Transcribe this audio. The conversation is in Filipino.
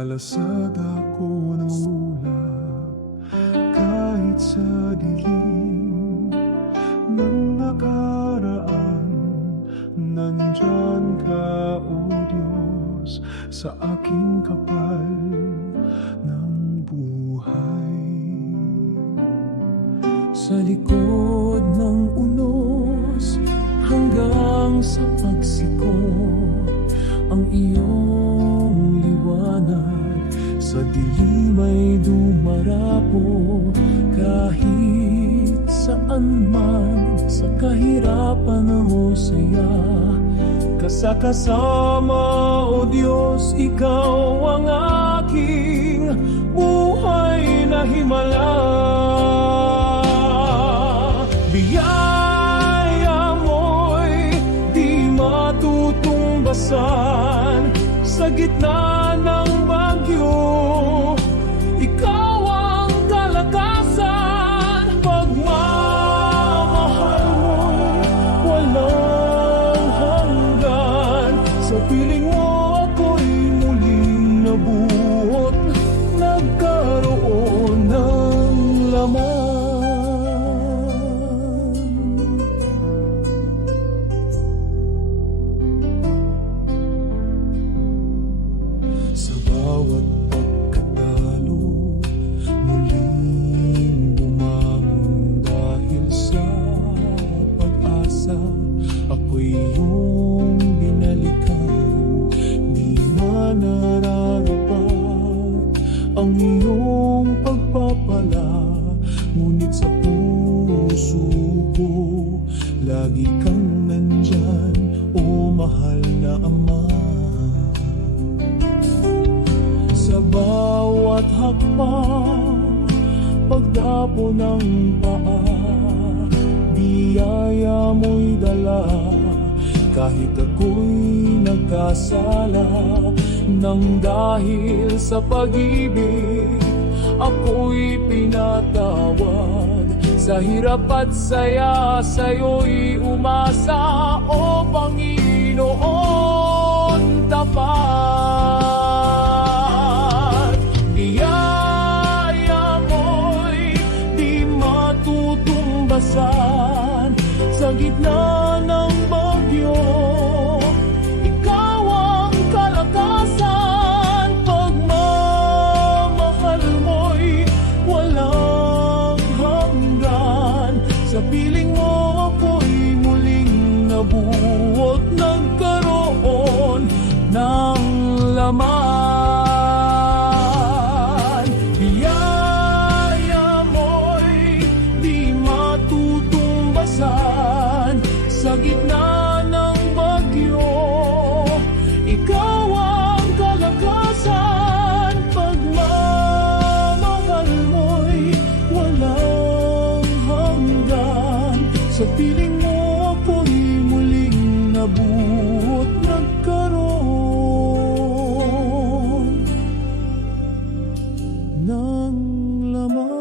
Naglalasad ako ng ulap kahit sa dilim ng nakaraan. Nandyan ka, O Diyos, sa aking kapal ng buhay. Sa likod ng unos hanggang sa pagsikot, ang iyong liwanag sa dilim ay dumarapo. Kahit saan man sa kahirapan o saya, kasama, O Diyos, ikaw ang aking buhay na himala. Biyaya mo'y di matutumbasan sa gitna ng bagyo. Ikaw ang kalakasan, pagmamahal mo'y walang hanggan. Sa piling mo ako'y muling nabuot, nagkaroon ng laman. Sa bawat pagkatalo, muling bumangon dahil sa pag-asa. Ako'y iyong binalikan, di man nararapat ang iyong pagpapala. Ngunit sa puso ko, lagi kang nandyan, O mahal na Ama. Sa bawat hakbang, pagdapo ng paa, biyaya mo'y dala. Kahit ako'y nagkasala, nang dahil sa pag-ibig ako'y pinatawad. Sa hirap at saya, sa'yo'y umasa, O Panginoon tapat. Biyaya mo'y di matutumbasan sa gitna ng bagyo. Ikaw ang kalakasan, pagmamahal mo'y walang hanggan. Sa piling mo ako'y muling nabuot, nagkaroon ng laman. Biyaya mo'y di matutumbasan sa gitna ng bagyo. Ikaw ang kalakasan, pagmamahal mo'y walang hanggan. Sa piling mo ako'y muling nabuot, nagkaroon ng laman.